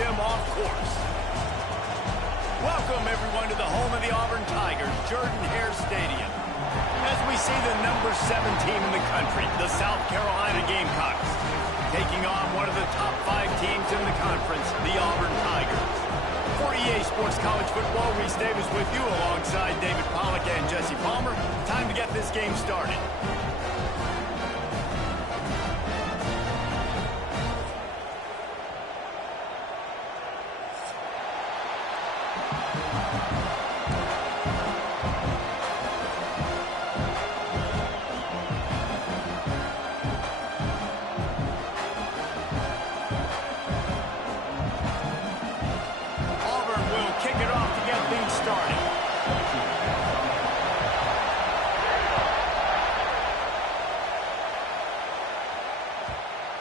him off course. Welcome, everyone, to the home of the Auburn Tigers, Jordan-Hare Stadium. As we see the number 7 team in the country, the South Carolina Gamecocks, taking on one of the top 5 teams in the conference, the Auburn Tigers. For EA Sports College Football, Reese Davis with you alongside David Pollack and Jesse Palmer. Time to get this game started.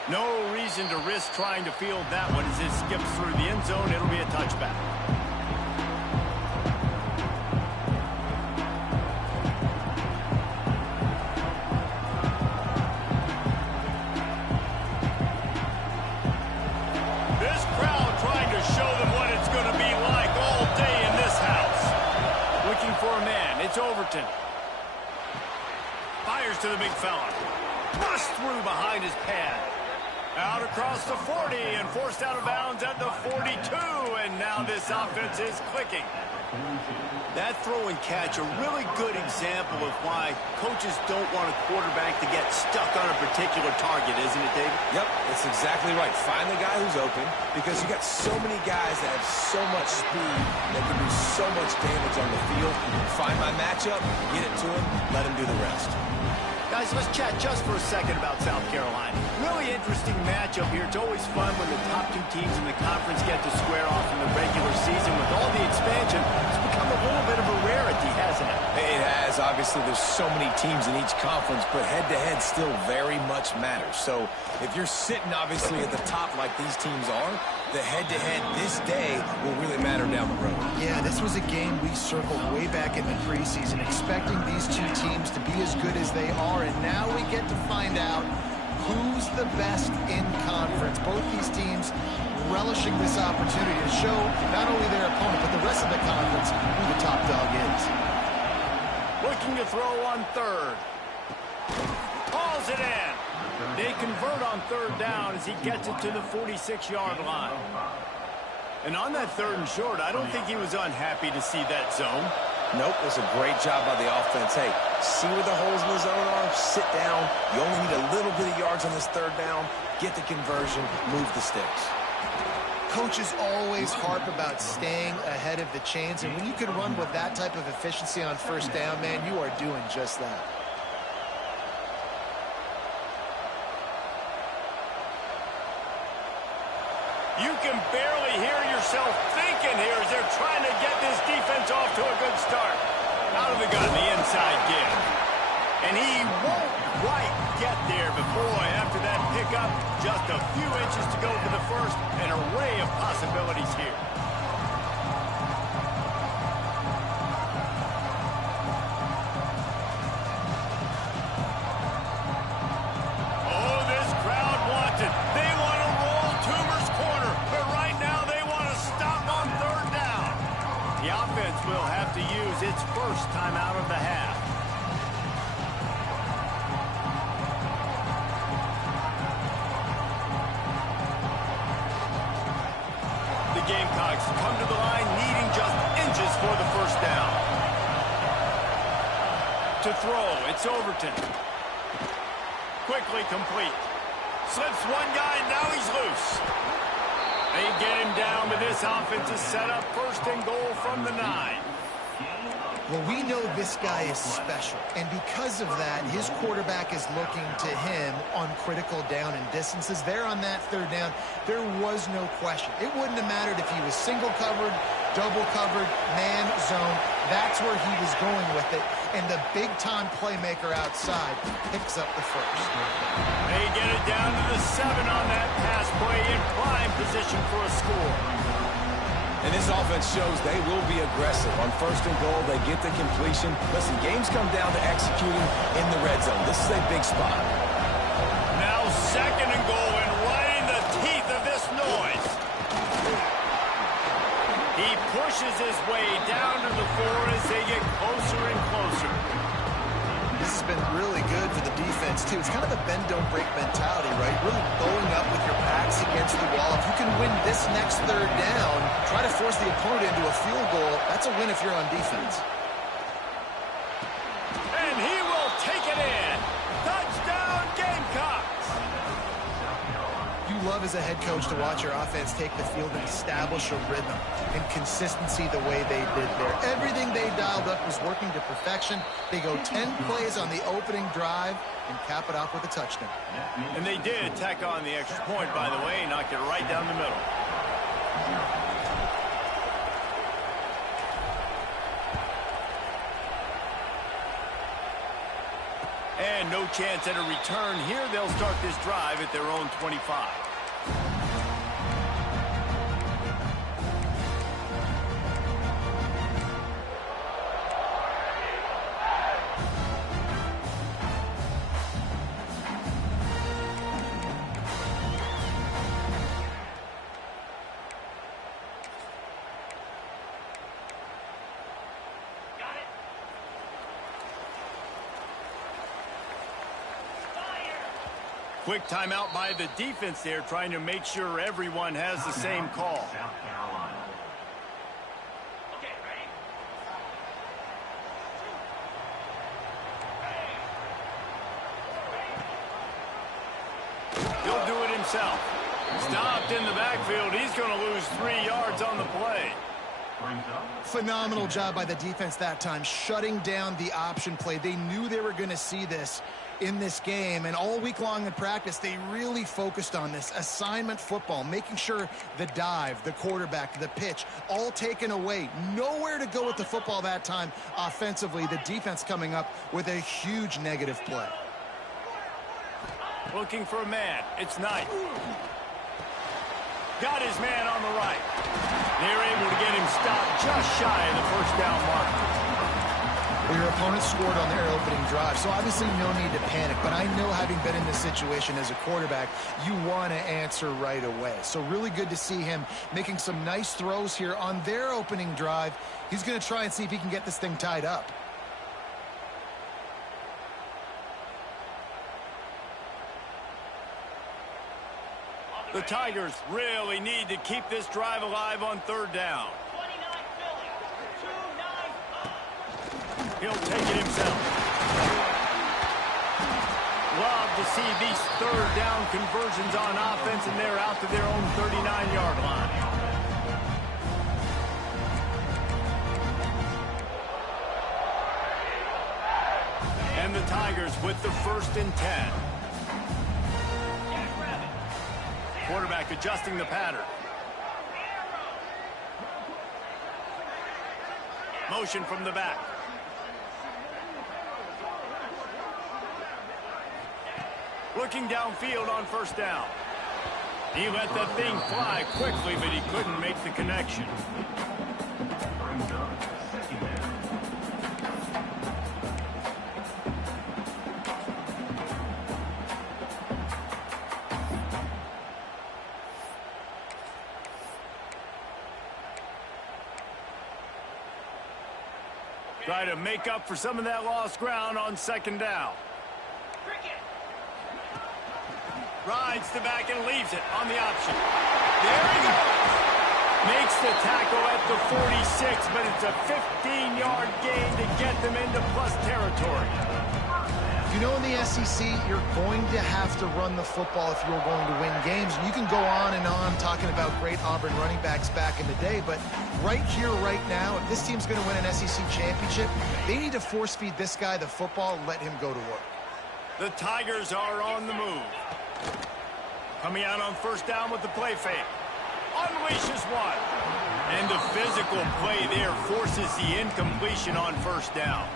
No reason to risk trying to field that one as it skips through the end zone. It'll be a touchback. This crowd trying to show them what it's going to be like all day in this house. Looking for a man. It's Overton. Fires to the big fella. Busts through behind his pad. Out across the 40 and forced out of bounds at the 42, and now this offense is clicking. That throw and catch, a really good example of why coaches don't want a quarterback to get stuck on a particular target, isn't it, David? Yep, that's exactly right. Find the guy who's open, because you got so many guys that have so much speed that can do so much damage on the field. Find my matchup, get it to him, let him do the rest. Guys, let's chat just for a second about South Carolina. Really interesting matchup here. It's always fun when the top 2 teams in the conference get to square off in the regular season. With all the expansion, it's become a little bit of a rarity, hasn't it? It has. Obviously, there's so many teams in each conference, but head-to-head still very much matters. So if you're sitting, obviously, at the top like these teams are, the head-to-head this day will really matter down the road. Yeah, this was a game we circled way back in the preseason, expecting these 2 teams to be as good as they are, and now we get to find out who's the best in conference. Both these teams relishing this opportunity to show not only their opponent, but the rest of the conference who the top dog is. Looking to throw on third. Hauls it in. They convert on third down as he gets it to the 46-yard line. And on that 3rd and short, I don't think he was unhappy to see that zone. Nope, it was a great job by the offense. Hey, see where the holes in the zone are, sit down. You only need a little bit of yards on this 3rd down. Get the conversion, move the sticks. Coaches always harp about staying ahead of the chains, and when you can run with that type of efficiency on 1st down, man, you are doing just that. You can barely hear yourself thinking here as they're trying to get this defense off to a good start. Out of the gun, the inside give. And he won't quite get there, but boy, after that pickup, just a few inches to go for the first. An array of possibilities here. Oh, this crowd wants it. They want to roll Toomer's corner, but right now they want to stop on 3rd down. The offense will have to use its first time out of the half. The Gamecocks come to the line needing just inches for the 1st down. To throw, it's Overton. Quickly complete. Slips one guy, now he's loose. They get him down, but this offense is set up 1st and goal from the 9. Well, we know this guy is special, and because of that, his quarterback is looking to him on critical down and distances. There on that 3rd down, there was no question. It wouldn't have mattered if he was single covered, double covered, man, zone. That's where he was going with it, and the big-time playmaker outside picks up the first. They get it down to the 7 on that pass play in prime position for a score. And this offense shows they will be aggressive. On 1st and goal, they get the completion. Listen, games come down to executing in the red zone. This is a big spot. Now 2nd and goal, and right in the teeth of this noise. pushes his way down to the floor as they get closer and closer. This has been really good for the defense, too. It's kind of a bend-don't-break mentality, right? Really bowing up with your backs against the wall. If you can win this next third down, try to force the opponent into a field goal, that's a win if you're on defense. And he will take it in. Touchdown, Gamecocks! You love as a head coach to watch your offense take the field and establish a rhythm and consistency the way they did there. Everything they dialed up was working to perfection. They go 10 plays on the opening drive and cap it off with a touchdown. And they did tack on the extra point, by the way, knocked it right down the middle. And no chance at a return here. They'll start this drive at their own 25. Quick timeout by the defense there, trying to make sure everyone has the same call. Okay, ready? He'll do it himself. Stopped in the backfield. He's going to lose 3 yards on the play. Phenomenal job by the defense that time, shutting down the option play. They knew they were going to see this in this game, and all week long in practice, they really focused on this assignment football, making sure the dive, the quarterback, the pitch, all taken away. Nowhere to go with the football that time offensively. The defense coming up with a huge negative play. Looking for a man. It's Knight. Got his man on the right. They're able to get him stopped just shy of the first down mark. Well, your opponent scored on their opening drive, so obviously no need to panic. But I know, having been in this situation as a quarterback, you want to answer right away. So really good to see him making some nice throws here on their opening drive. He's going to try and see if he can get this thing tied up. The Tigers really need to keep this drive alive on third down. 29 Philly. 2-9. He'll take it himself. Love to see these third down conversions on offense, and they're out to their own 39-yard line. And the Tigers with the 1st and 10. Quarterback adjusting the pattern. Motion from the back. Looking downfield on first down. He let that thing fly quickly, but he couldn't make the connection. Try to make up for some of that lost ground on second down. Rides the back and leaves it on the option. There he goes. Makes the tackle at the 46, but it's a 15-yard gain to get them into plus territory. You know, in the SEC, you're going to have to run the football if you're going to win games. You can go on and on talking about great Auburn running backs back in the day, but right here, right now, if this team's going to win an SEC championship, they need to force-feed this guy the football and let him go to work. The Tigers are on the move. Coming out on first down with the play fake. Unleashes one. And the physical play there forces the incompletion on first down.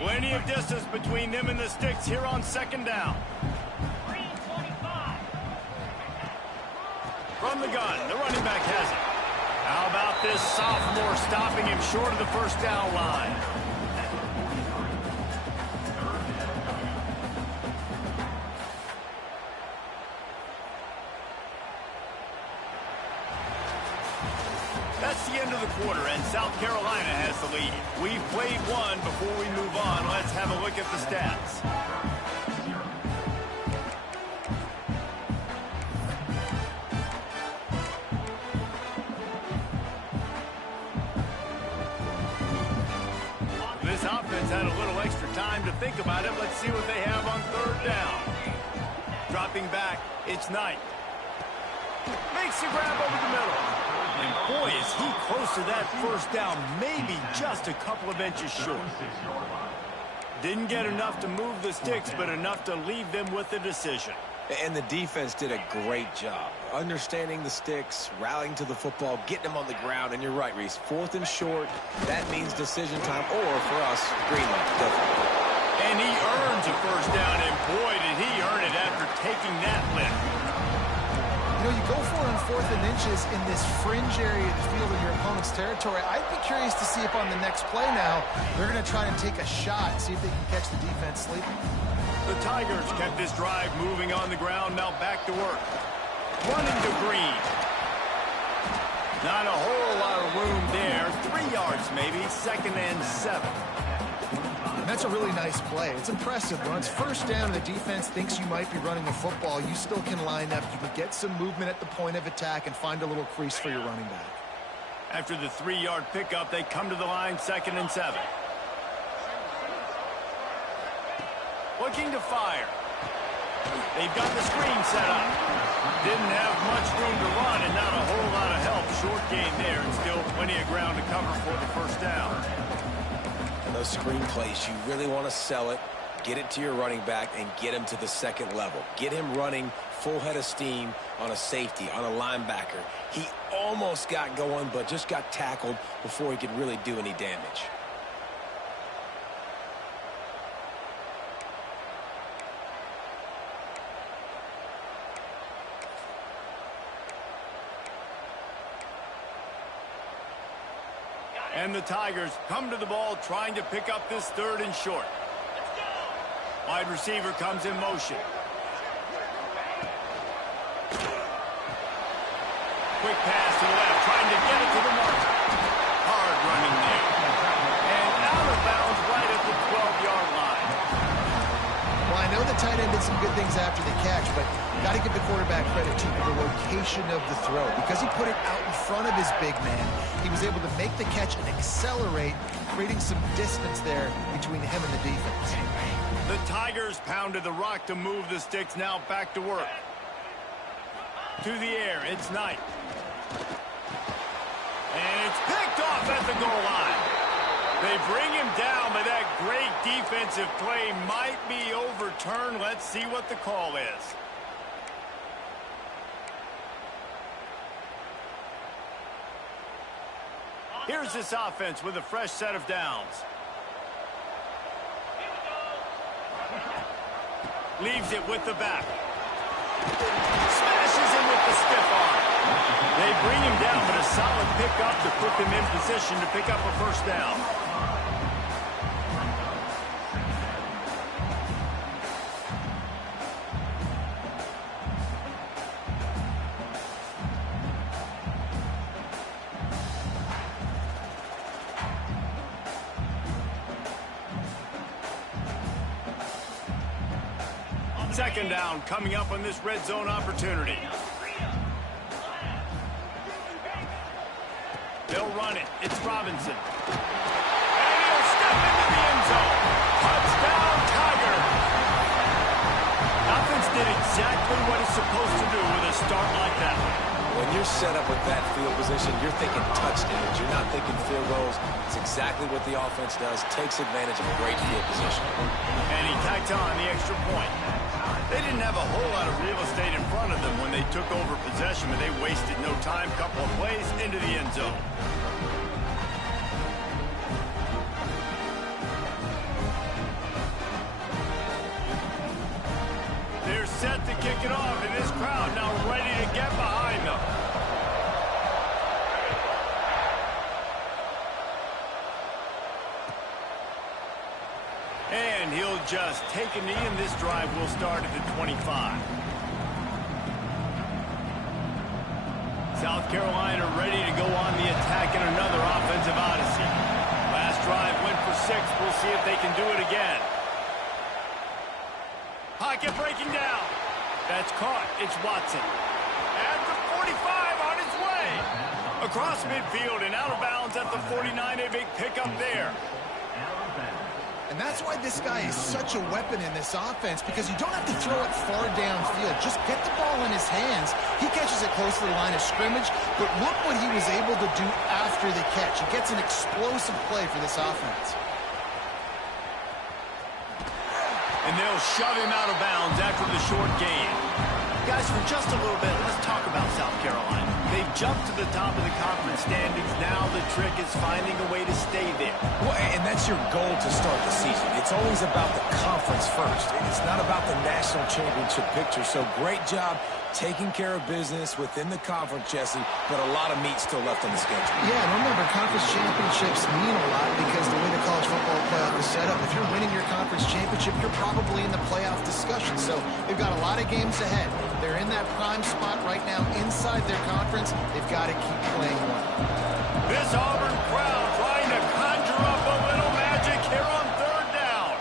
Plenty of distance between them and the sticks here on second down. From the gun, the running back has it. How about this sophomore stopping him short of the first down line? That's the end of the quarter, and South Carolina has the lead. We've played one. Before we move on, let's have a look at the stats. This offense had a little extra time to think about it. Let's see what they have on third down. Dropping back, it's Knight. Makes the grab over the middle. And boy, is he close to that first down, maybe just a couple of inches short. Didn't get enough to move the sticks, but enough to leave them with the decision. And the defense did a great job understanding the sticks, rallying to the football, getting them on the ground. And you're right, Reese, 4th and short, that means decision time, or for us, green light, definitely. And he earns a first down, and boy, did he earn it after taking that lift. You know, you go for it on 4th and inches in this fringe area of the field in your opponent's territory. I'd be curious to see if on the next play now, they're going to try and take a shot, see if they can catch the defense sleeping. The Tigers kept this drive moving on the ground, now back to work. Running to Green. Not a whole lot of room there. 3 yards maybe, 2nd and 7. And that's a really nice play. It's impressive. When it's first down and the defense thinks you might be running the football, you still can line up. You can get some movement at the point of attack and find a little crease for your running back. After the 3-yard pickup, they come to the line, 2nd and 7. Looking to fire. They've got the screen set up. Didn't have much room to run and not a whole lot of help. Short gain there and still plenty of ground to cover for the first down. And those screen plays, you really want to sell it, get it to your running back, and get him to the second level. Get him running full head of steam on a safety, on a linebacker. He almost got going, but just got tackled before he could really do any damage. And the Tigers come to the ball trying to pick up this 3rd and short. Wide receiver comes in motion. Quick pass to the left, trying to get it to the mark. Hard running there. And out of bounds right at the 12-yard line. Well, I know the tight end did some good things after the catch, but got to give the quarterback credit to the location of the throw. Because he put it out in front of his big man, he was able to make the catch and accelerate, creating some distance there between him and the defense. The Tigers pounded the rock to move the sticks, now back to work. To the air, it's Knight. And it's picked off at the goal line. They bring him down, but that great defensive play might be overturned. Let's see what the call is. Here's this offense with a fresh set of downs. Leaves it with the back. Smashes him with the stiff arm. They bring him down, but a solid pickup to put them in position to pick up a first down. Second down coming up on this red zone opportunity. They'll run it. It's Robinson. And he'll step into the end zone. Touchdown, Tigers. Offense did exactly what it's supposed to do with a start like that. When you're set up with that field position, you're thinking touchdowns. You're not thinking field goals. It's exactly what the offense does. Takes advantage of a great field position. And he tacked on the extra point. They didn't have a whole lot of real estate in front of them when they took over possession, but they wasted no time. Couple of plays into the end zone. They're set to kick it off, and this crowd now ready to get behind them. And he'll just take a knee, and this drive will start at the 25. South Carolina ready to go on the attack in another offensive odyssey. Last drive went for 6. We'll see if they can do it again. Pocket breaking down. That's caught. It's Watson. At the 45 on his way. Across midfield and out of bounds at the 49. A big pickup there. And that's why this guy is such a weapon in this offense, because you don't have to throw it far downfield. Just get the ball in his hands. He catches it close to the line of scrimmage, but look what he was able to do after the catch. He gets an explosive play for this offense. And they'll shove him out of bounds after the short gain. Guys, for just a little bit, let's talk about South Carolina. They've jumped to the top of the conference standings. Now the trick is finding a way to stay there. Well, and that's your goal to start the season. It's always about the conference first. It's not about the national championship picture. So great job taking care of business within the conference, Jesse, but a lot of meat still left on the schedule. Yeah, and remember, conference championships mean a lot because the way the college football playoff is set up, if you're winning your conference championship, you're probably in the playoff discussion. So they've got a lot of games ahead. They're in that prime spot right now inside their conference. They've got to keep playing well. This Auburn crowd trying to conjure up a little magic here on third down.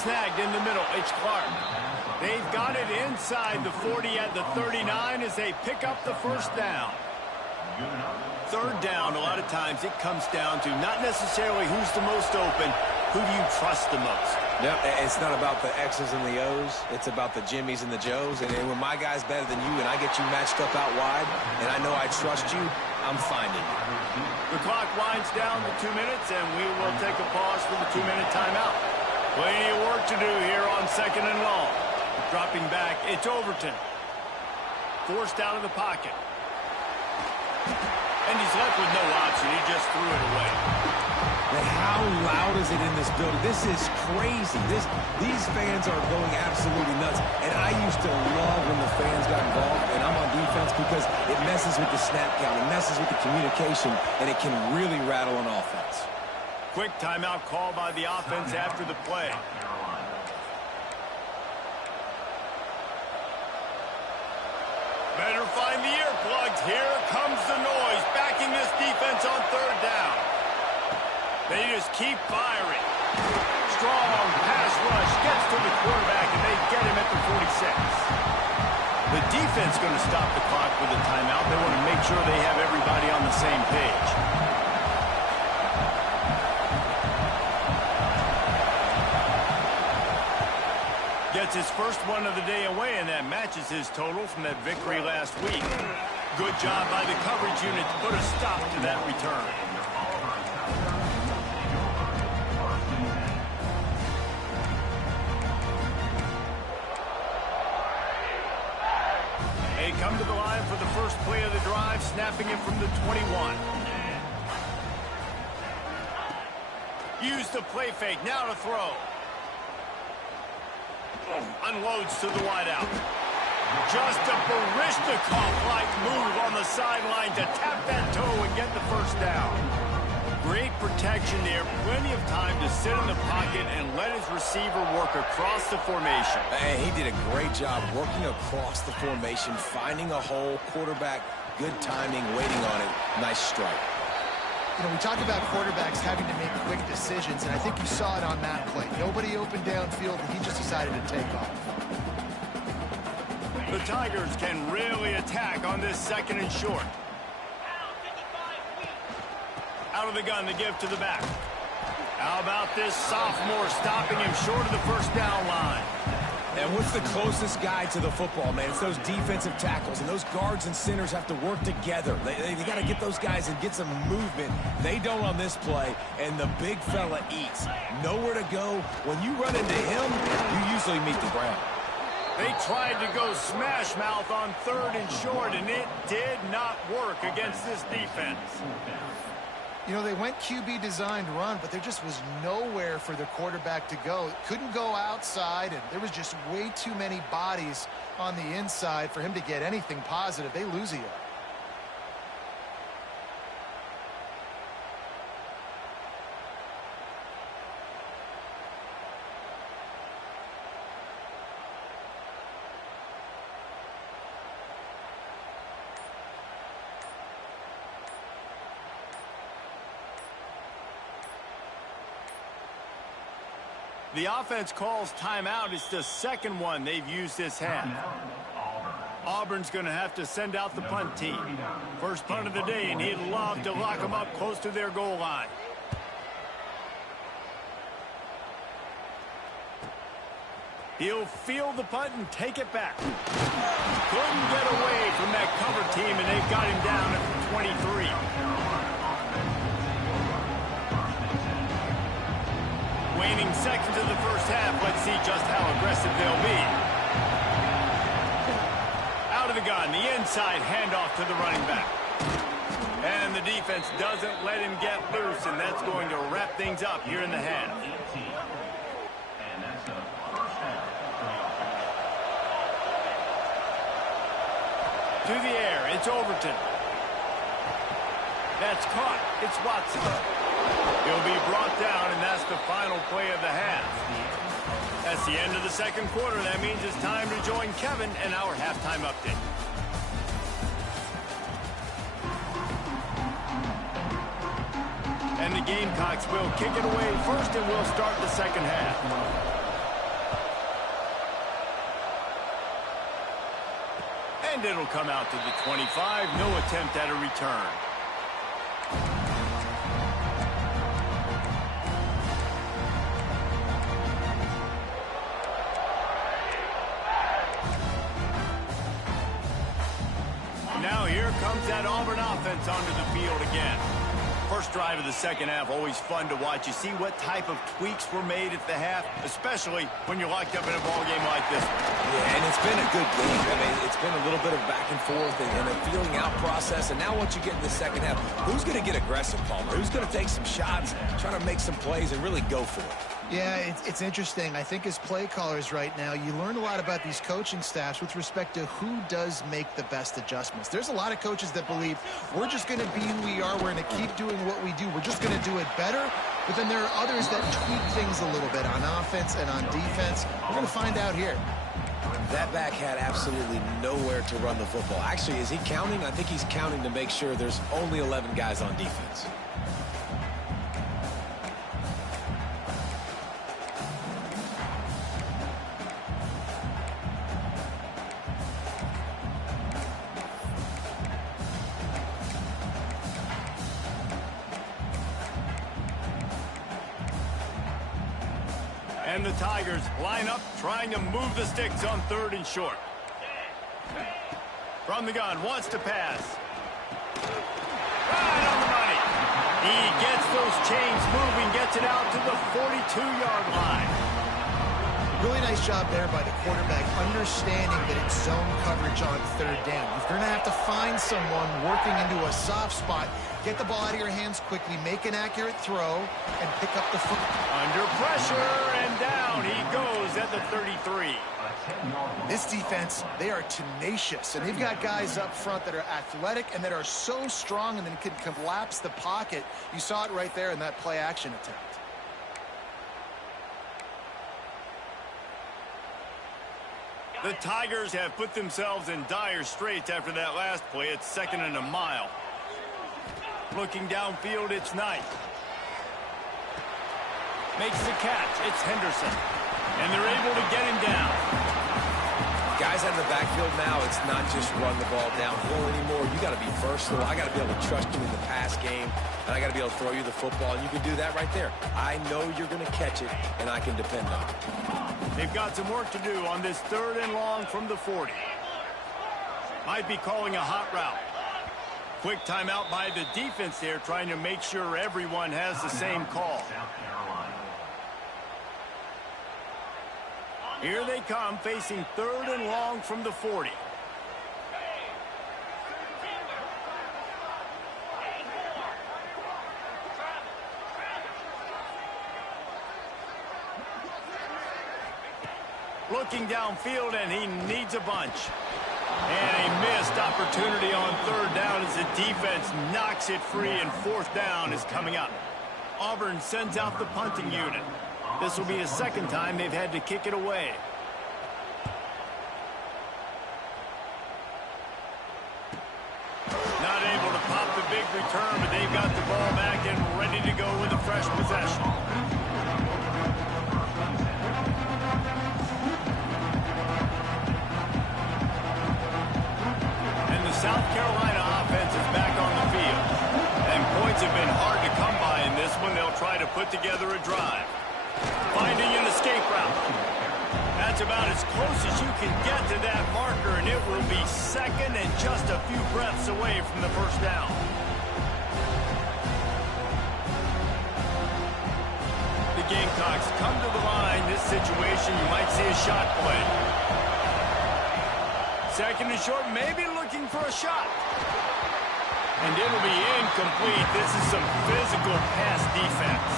Snagged in the middle. It's Clark. They've got it inside the 40 at the 39 as they pick up the first down. Third down, a lot of times it comes down to not necessarily who's the most open, who do you trust the most? Yep, it's not about the X's and the O's. It's about the Jimmies and the Joes. And when my guy's better than you and I get you matched up out wide and I know I trust you, I'm finding you. The clock winds down to 2 minutes, and we will take a pause for the 2-minute timeout. Plenty of work to do here on 2nd and long. Dropping back, it's Overton. Forced out of the pocket. And he's left with no option. He just threw it away. And how loud is it in this building? This is crazy. These fans are going absolutely nuts. And I used to love when the fans got involved, and I'm on defense because it messes with the snap count. It messes with the communication, and it can really rattle an offense. Quick timeout call by the offense after the play. Better find the earplugs. Here comes the noise, backing this defense on third down. They just keep firing. Strong pass rush gets to the quarterback, and they get him at the 46. The defense going to stop the clock with a timeout. They want to make sure they have everybody on the same page. Gets his first one of the day away, and that matches his total from that victory last week. Good job by the coverage unit to put a stop to that return. They come to the line for the first play of the drive, snapping it from the 21. Use the play fake, now to throw. Unloads to the wideout. Just a Barishnikov-like move on the sideline to tap that toe and get the first down. Great protection there. Plenty of time to sit in the pocket and let his receiver work across the formation. And he did a great job working across the formation, finding a hole, quarterback, good timing, waiting on it. Nice strike. You know, we talk about quarterbacks having to make quick decisions, and I think you saw it on that play. Nobody opened downfield, and he just decided to take off. The Tigers can really attack on this 2nd and short. Out of the gun, the give to the back. How about this sophomore stopping him short of the first down line? And what's the closest guy to the football, man? It's those defensive tackles, and those guards and centers have to work together. They got to get those guys and get some movement. They don't on this play, and the big fella eats. Nowhere to go. When you run into him, you usually meet the ground. They tried to go smash mouth on 3rd and short, and it did not work against this defense. You know, they went QB designed run, but there just was nowhere for the quarterback to go. Couldn't go outside, and there was just way too many bodies on the inside for him to get anything positive. They lose a yard. The offense calls timeout. It's the second one they've used this half. Auburn's going to have to send out the punt team. First punt of the day, and he'd love to lock them up close to their goal line. He'll field the punt and take it back. Couldn't get away from that cover team, and they've got him down at the 23. Waning seconds of the first half. Let's see just how aggressive they'll be. Out of the gun, the inside handoff to the running back. And the defense doesn't let him get loose, and that's going to wrap things up here in the half. To the air, it's Overton. That's caught. It's Watson. He'll be brought down, and that's the final play of the half. That's the end of the second quarter. That means it's time to join Kevin and our halftime update. And the Gamecocks will kick it away first, and we'll start the second half. And it'll come out to the 25. No attempt at a return. Now here comes that Auburn offense onto the field again. First drive of the second half, always fun to watch. You see what type of tweaks were made at the half, especially when you're locked up in a ball game like this one. Yeah, and it's been a good game. I mean, it's been a little bit of back and forth and a feeling out process. And now once you get in the second half, who's going to get aggressive, Palmer? Who's going to take some shots, try to make some plays, and really go for it? Yeah, it's interesting. I think as play callers right now, you learn a lot about these coaching staffs with respect to who does make the best adjustments. There's a lot of coaches that believe we're just going to be who we are. We're going to keep doing what we do. We're just going to do it better. But then there are others that tweak things a little bit on offense and on defense. We're going to find out here. That back had absolutely nowhere to run the football. Actually, is he counting? I think he's counting to make sure there's only 11 guys on defense. And the Tigers line up, trying to move the sticks on third and short. From the gun, wants to pass. Right on the money. He gets those chains moving, gets it out to the 42-yard line. Really nice job there by the quarterback, understanding that it's zone coverage on third down. You're going to have to find someone working into a soft spot, get the ball out of your hands quickly, make an accurate throw, and pick up the football. Under pressure, and down he goes at the 33. This defense, they are tenacious, and they've got guys up front that are athletic and that are so strong and then can collapse the pocket. You saw it right there in that play-action attempt. The Tigers have put themselves in dire straits after that last play. It's 2nd and a mile. Looking downfield, it's Knight. Makes the catch. It's Henderson. And they're able to get him down. Guys out of the backfield now, it's not just run the ball downhill anymore. You got to be versatile. I got to be able to trust you in the pass game, and I got to be able to throw you the football, and you can do that right there. I know you're going to catch it, and I can depend on it. They've got some work to do on this 3rd and long from the 40. Might be calling a hot route. Quick timeout by the defense there, trying to make sure everyone has the same call. Here they come, facing 3rd and long from the 40. Looking downfield, and he needs a bunch. And a missed opportunity on 3rd down as the defense knocks it free, and 4th down is coming up. Auburn sends out the punting unit. This will be the 2nd time they've had to kick it away. Not able to pop the big return, but they've got the ball back and ready to go with a fresh possession. together a drive. Finding an escape route. That's about as close as you can get to that marker, and it will be second and just a few breaths away from the first down. The Gamecocks come to the line. This situation, you might see a shot play. Second and short, maybe looking for a shot. And it'll be incomplete. This is some physical pass defense.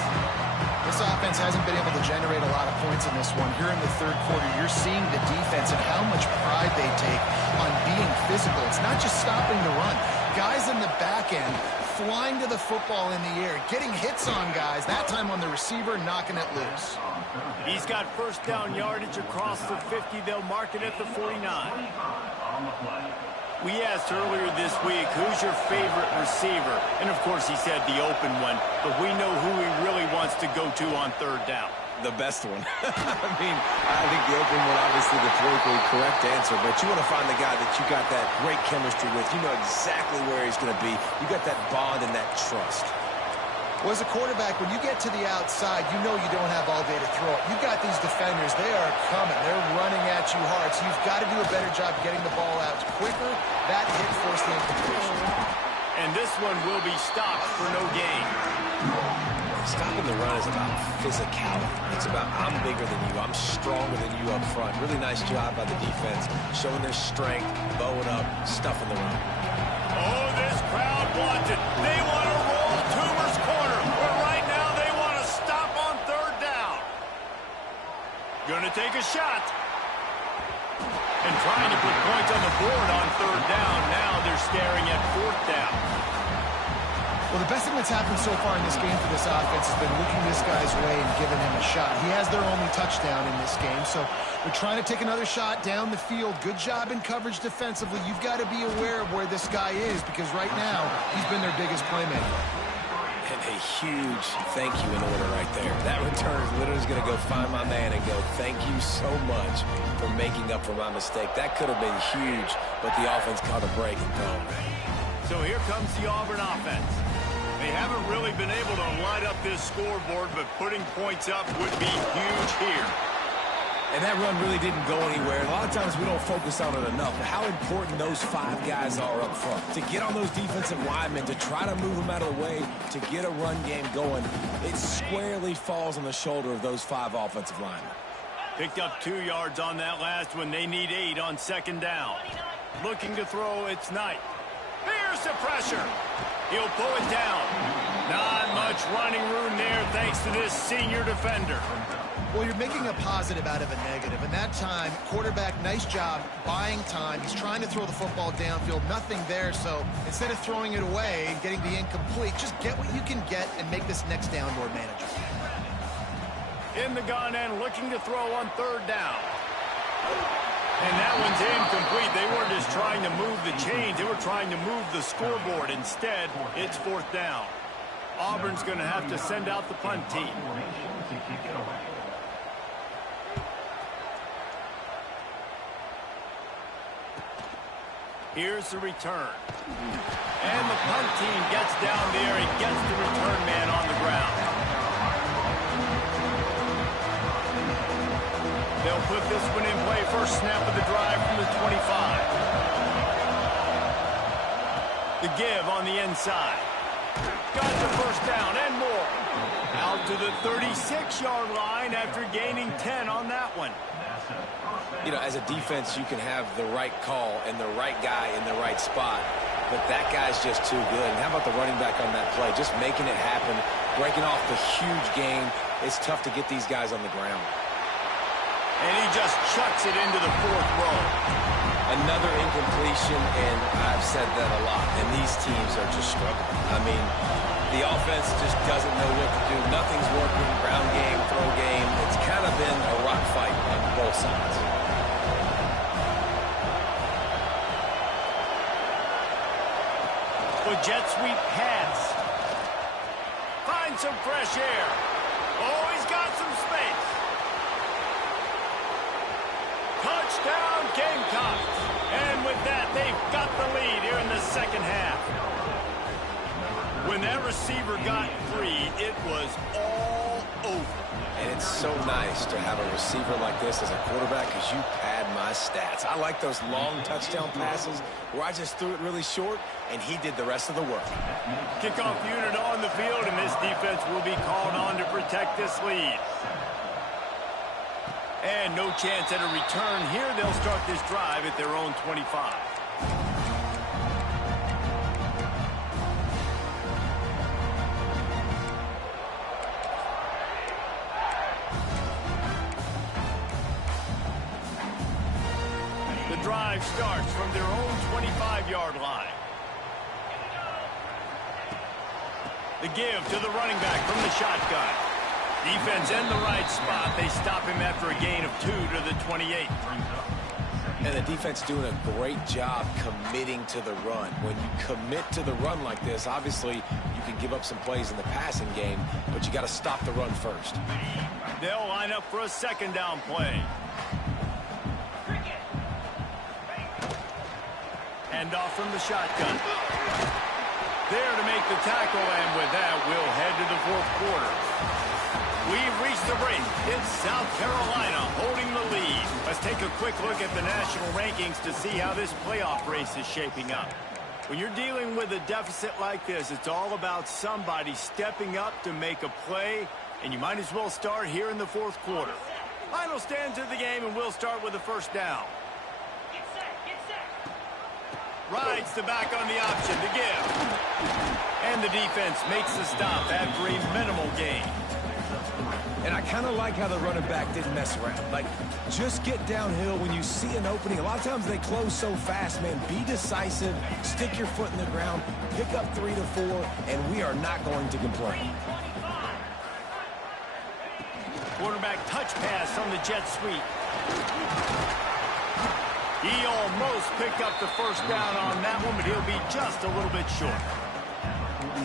This offense hasn't been able to generate a lot of points in this one. Here in the third quarter, you're seeing the defense and how much pride they take on being physical. It's not just stopping the run. Guys in the back end flying to the football in the air, getting hits on guys, that time on the receiver, knocking it loose. He's got first down yardage across the 50. They'll mark it at the 49. We asked earlier this week, who's your favorite receiver? And, of course, he said the open one. But we know who he really wants to go to on third down. The best one. I mean, I think the open one, obviously the politically correct answer, but you want to find the guy that you got that great chemistry with. You know exactly where he's going to be. You got that bond and that trust. Well, as a quarterback, when you get to the outside, you know you don't have all day to throw it. You've got these defenders. They are coming. They're running at you hard, so you've got to do a better job getting the ball out quicker. That hit forced the incompletion. And this one will be stopped for no gain. Stopping the run is about physicality. It's about I'm bigger than you. I'm stronger than you up front. Really nice job by the defense, showing their strength, bowing up, stuffing the run. Oh, this crowd wants it. They want to roll Toomer's corner, but right now they want to stop on third down. Gonna take a shot. And trying to put points on the board on third down. Now they're staring at fourth down. Well, the best thing that's happened so far in this game for this offense has been looking this guy's way and giving him a shot. He has their only touchdown in this game, so they're trying to take another shot down the field. Good job in coverage defensively. You've got to be aware of where this guy is because right now he's been their biggest playmaker. And a huge thank you in order right there. That return is literally going to go find my man and go, thank you so much for making up for my mistake. That could have been huge, but the offense caught a break and gone. So here comes the Auburn offense. They haven't really been able to light up this scoreboard, but putting points up would be huge here. And that run really didn't go anywhere. A lot of times we don't focus on it enough. How important those five guys are up front. To get on those defensive linemen, to try to move them out of the way, to get a run game going, it squarely falls on the shoulder of those five offensive linemen. Picked up 2 yards on that last one. They need 8 on second down. Looking to throw, it's Knight. Here's the pressure. He'll pull it down. Not much running room there thanks to this senior defender. Well, you're making a positive out of a negative. And that time, quarterback, nice job buying time. He's trying to throw the football downfield. Nothing there. So instead of throwing it away and getting the incomplete, just get what you can get and make this next down more manageable. In the gun and looking to throw on third down. And that one's incomplete. They weren't just trying to move the chains. They were trying to move the scoreboard. Instead, it's fourth down. Auburn's going to have to send out the punt team. Here's the return. And the punt team gets down there and gets the return man on the ground. They'll put this one in play. First snap of the drive from the 25. The give on the inside. Got the first down and more. Out to the 36-yard line after gaining 10 on that one. You know, as a defense, you can have the right call and the right guy in the right spot, but that guy's just too good. And how about the running back on that play? Just making it happen, breaking off the huge gain. It's tough to get these guys on the ground. And he just chucks it into the fourth row. Another incompletion, and I've said that a lot, and these teams are just struggling. I mean, the offense just doesn't know what to do. Nothing's working. Ground game, throw game. It's kind of been a rock fight on both sides. With jet sweep pass. Find some fresh air. Oh, he's got some space. Touchdown, Gamecocks. And with that, they've got the lead here in the second half. When that receiver got free, it was all over. And it's so nice to have a receiver like this as a quarterback because you pad my stats. I like those long touchdown passes where I just threw it really short and he did the rest of the work. Kickoff unit on the field, and this defense will be called on to protect this lead. And no chance at a return here. They'll start this drive at their own 25. The drive starts from their own 25-yard line. The give to the running back from the shotgun. Defense in the right spot. They stop him after a gain of 2 to the 28. And the defense doing a great job committing to the run. When you commit to the run like this, obviously you can give up some plays in the passing game, but you got to stop the run first. They'll line up for a second down play. Hand off from the shotgun. There to make the tackle, and with that, we'll head to the fourth quarter. We've reached the break. It's South Carolina holding the lead. Let's take a quick look at the national rankings to see how this playoff race is shaping up. When you're dealing with a deficit like this, it's all about somebody stepping up to make a play, and you might as well start here in the fourth quarter. Final stands of the game, and we'll start with the first down. Rides the back on the option to give. And the defense makes the stop after a minimal gain. And I kind of like how the running back didn't mess around. Like, just get downhill when you see an opening. A lot of times they close so fast, man. Be decisive, stick your foot in the ground, pick up 3 to 4, and we are not going to complain. Quarterback touch pass on the jet sweep. He almost picked up the first down on that one, but he'll be just a little bit short.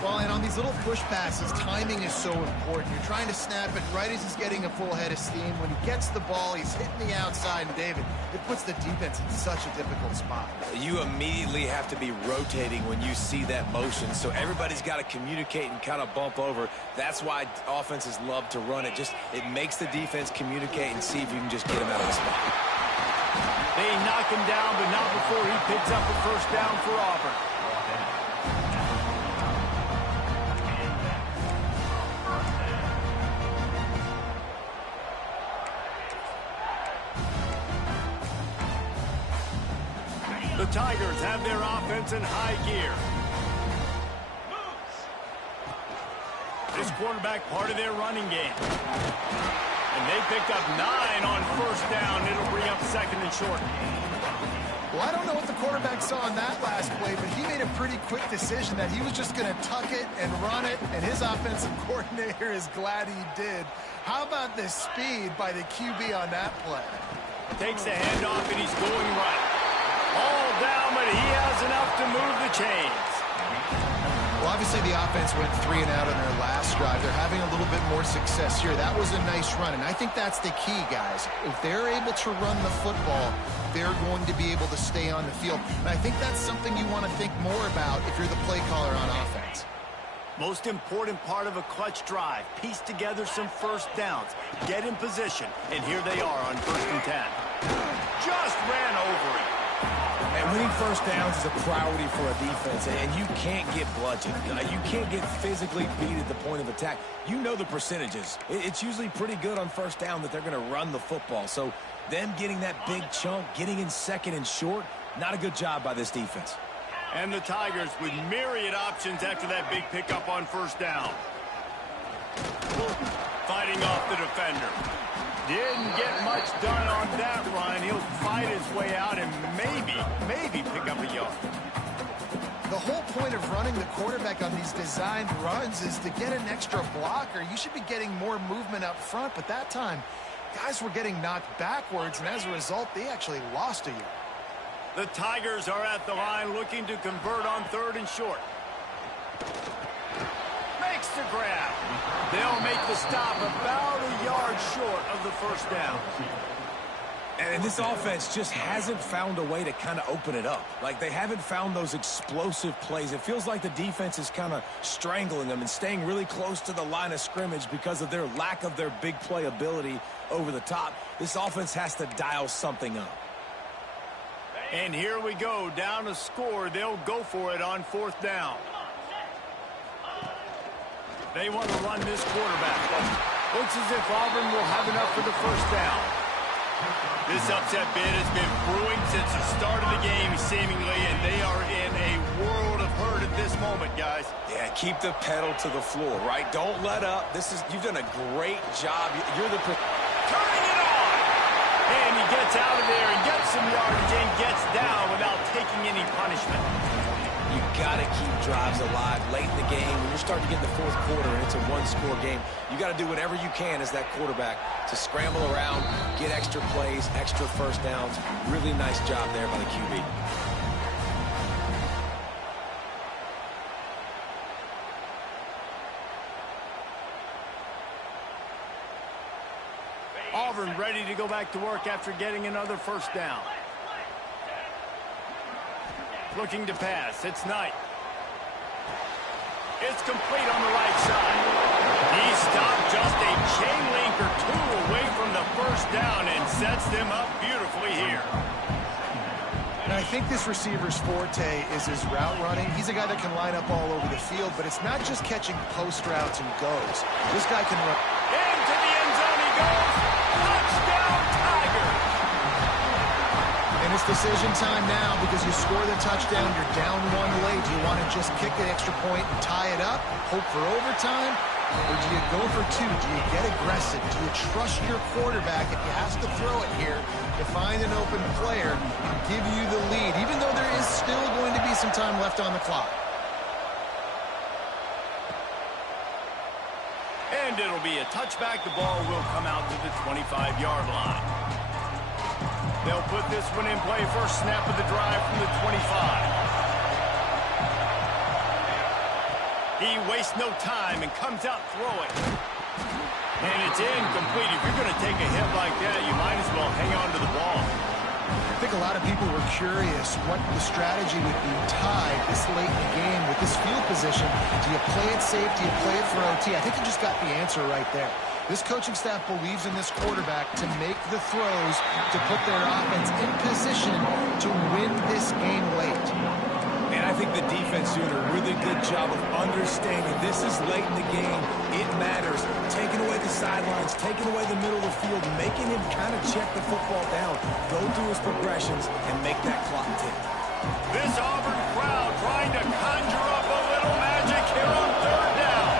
Well, and on these little push passes, timing is so important. You're trying to snap it right as he's getting a full head of steam. When he gets the ball, he's hitting the outside, and David, it puts the defense in such a difficult spot. You immediately have to be rotating when you see that motion, so everybody's got to communicate and kind of bump over. That's why offenses love to run it. It makes the defense communicate and see if you can just get him out of the spot. They knock him down, but not before he picks up a first down for Auburn. The Tigers have their offense in high gear. This quarterback part of their running game. And they picked up 9 on first down. It'll bring up second and short. Well, I don't know what the quarterback saw on that last play, but he made a pretty quick decision that he was just going to tuck it and run it, and his offensive coordinator is glad he did. How about the speed by the QB on that play? Takes a handoff, and he's going right. All down, but he has enough to move the chains. Well, obviously the offense went 3 and out on their last drive. They're having a little bit more success here. That was a nice run, and I think that's the key, guys. If they're able to run the football, they're going to be able to stay on the field. And I think that's something you want to think more about if you're the play caller on offense. Most important part of a clutch drive. Piece together some first downs. Get in position, and here they are on 1st and 10. Just ran over it. And winning first downs is a priority for a defense, and you can't get bludgeoned. You can't get physically beat at the point of attack. You know the percentages. It's usually pretty good on first down that they're going to run the football. So them getting that big chunk, getting in second and short, not a good job by this defense. And the Tigers with myriad options after that big pickup on first down. Fighting off the defender. Didn't get much done on that run. He'll fight his way out and maybe pick up a yard. The whole point of running the quarterback on these designed runs is to get an extra blocker. You should be getting more movement up front, but that time, guys were getting knocked backwards, and as a result, they actually lost a yard. The Tigers are at the line looking to convert on 3rd and short. Makes the grab. They'll make the stop about a yard short of the first down. And this offense just hasn't found a way to kind of open it up. Like, they haven't found those explosive plays. It feels like the defense is kind of strangling them and staying really close to the line of scrimmage because of their lack of their big play ability over the top. This offense has to dial something up. And here we go, down a score. They'll go for it on 4th down. They want to run this quarterback. Looks as if Auburn will have enough for the 1st down. This upset bid has been brewing since the start of the game, seemingly, and they are in a world of hurt at this moment, guys. Yeah, keep the pedal to the floor, right? Don't let up. You've done a great job. You're the... Turning it on! And he gets out of there and gets some yardage and gets down without taking any punishment. You got to keep drives alive late in the game. When you're starting to get in the 4th quarter and it's a one-score game, you got to do whatever you can as that quarterback to scramble around, get extra plays, extra 1st downs. Really nice job there by the QB. Auburn ready to go back to work after getting another 1st down. Looking to pass. It's Knight. It's complete on the right side. He stopped just a chain link or 2 away from the 1st down and sets them up beautifully here. And I think this receiver's forte is his route running. He's a guy that can line up all over the field, but it's not just catching post routes and goes. This guy can run. Into the end zone he goes. Touchdown, Tiger! And it's decision time now because you score the touchdown, you're down 1 late. Do you want to just kick the extra point and tie it up, hope for overtime? Or do you go for 2? Do you get aggressive? Do you trust your quarterback if he has to throw it here to find an open player and give you the lead, even though there is still going to be some time left on the clock? And it'll be a touchback. The ball will come out to the 25-yard line. They'll put this one in play. First snap of the drive from the 25. He wastes no time and comes out throwing. And it's incomplete. If you're going to take a hit like that, you might as well hang on to the ball. I think a lot of people were curious what the strategy would be tied this late in the game with this field position. Do you play it safe? Do you play it for OT? I think you just got the answer right there. This coaching staff believes in this quarterback to make the throws, to put their offense in position to win this game late. And I think the defense doing a really good job of understanding this is late in the game. It matters. Taking away the sidelines, taking away the middle of the field, making him kind of check the football down, go through his progressions, and make that clock tick. This Auburn crowd trying to conjure up a little magic here on 3rd down.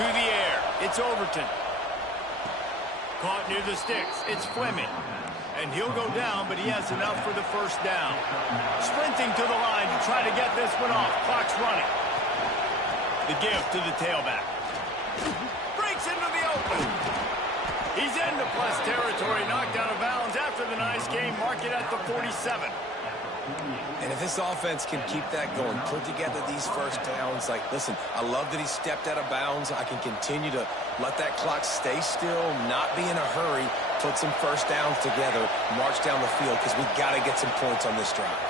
To the air, it's Overton. Caught near the sticks, it's Fleming. And he'll go down, but he has enough for the 1st down. Sprinting to the line to try to get this one off. Clock's running. The give to the tailback. Breaks into the open. He's into plus territory, knocked out of bounds after the nice game. Mark it at the 47. And if this offense can keep that going, put together these 1st downs, like, listen, I love that he stepped out of bounds. I can continue to let that clock stay still, not be in a hurry, put some 1st downs together, march down the field, because we got to get some points on this drive.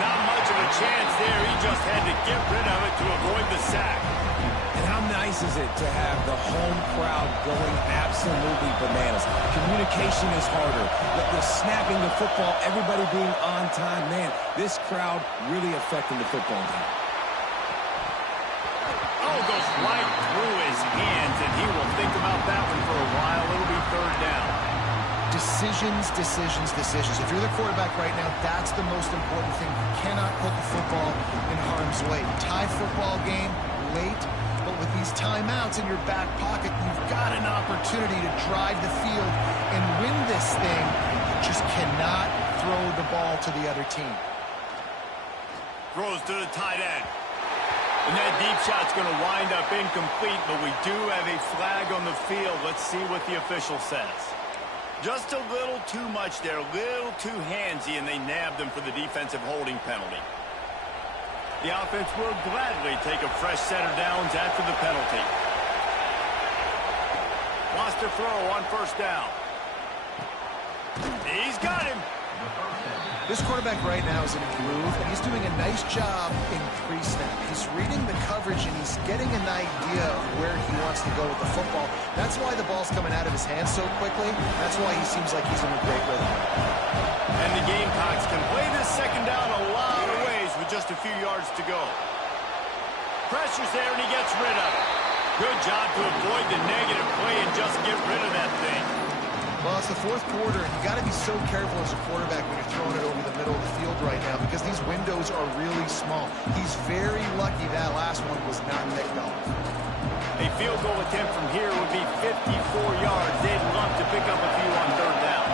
Not much of a chance there. He just had to get rid of it to avoid the sack. And how nice is it to have the home crowd going absolutely bananas? Communication is harder. The snapping the football, everybody being on time. Man, this crowd really affecting the football game. Oh, goes right through his hands, and he will think about that one for a while. It'll be 3rd down. Decisions, decisions, decisions. If you're the quarterback right now, that's the most important thing. You cannot put the football in harm's way. Tie football game late, but with these timeouts in your back pocket, you've got an opportunity to drive the field and win this thing. You just cannot throw the ball to the other team. Throws to the tight end. And that deep shot's going to wind up incomplete, but we do have a flag on the field. Let's see what the official says. Just a little too much there, a little too handsy, and they nabbed them for the defensive holding penalty. The offense will gladly take a fresh set of downs after the penalty. Wants to throw on first down. He's got him. This quarterback right now is in a groove, and he's doing a nice job in pre-snap. He's reading the coverage, and he's getting an idea of where he wants to go with the football. That's why the ball's coming out of his hands so quickly. That's why he seems like he's in a great rhythm. And the Gamecocks can play this second down a lot of ways with just a few yards to go. Pressure's there, and he gets rid of it. Good job to avoid the negative play and just get rid of that thing. Well, it's the fourth quarter, and you got to be so careful as a quarterback when you're throwing it over the middle of the field right now because these windows are really small. He's very lucky that last one was not picked off. A field goal attempt from here would be 54 yards. They'd love to pick up a few on third down.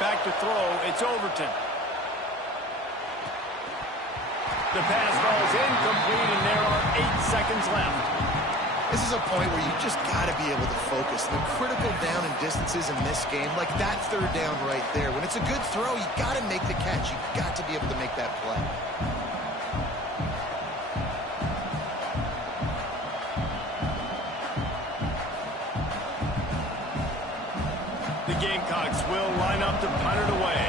Back to throw, it's Overton. The pass falls incomplete, and there are 8 seconds left. This is a point where you just got to be able to focus. The critical down and distances in this game, like that third down right there. When it's a good throw, you got to make the catch. You got to be able to make that play. The Gamecocks will line up to punt it away.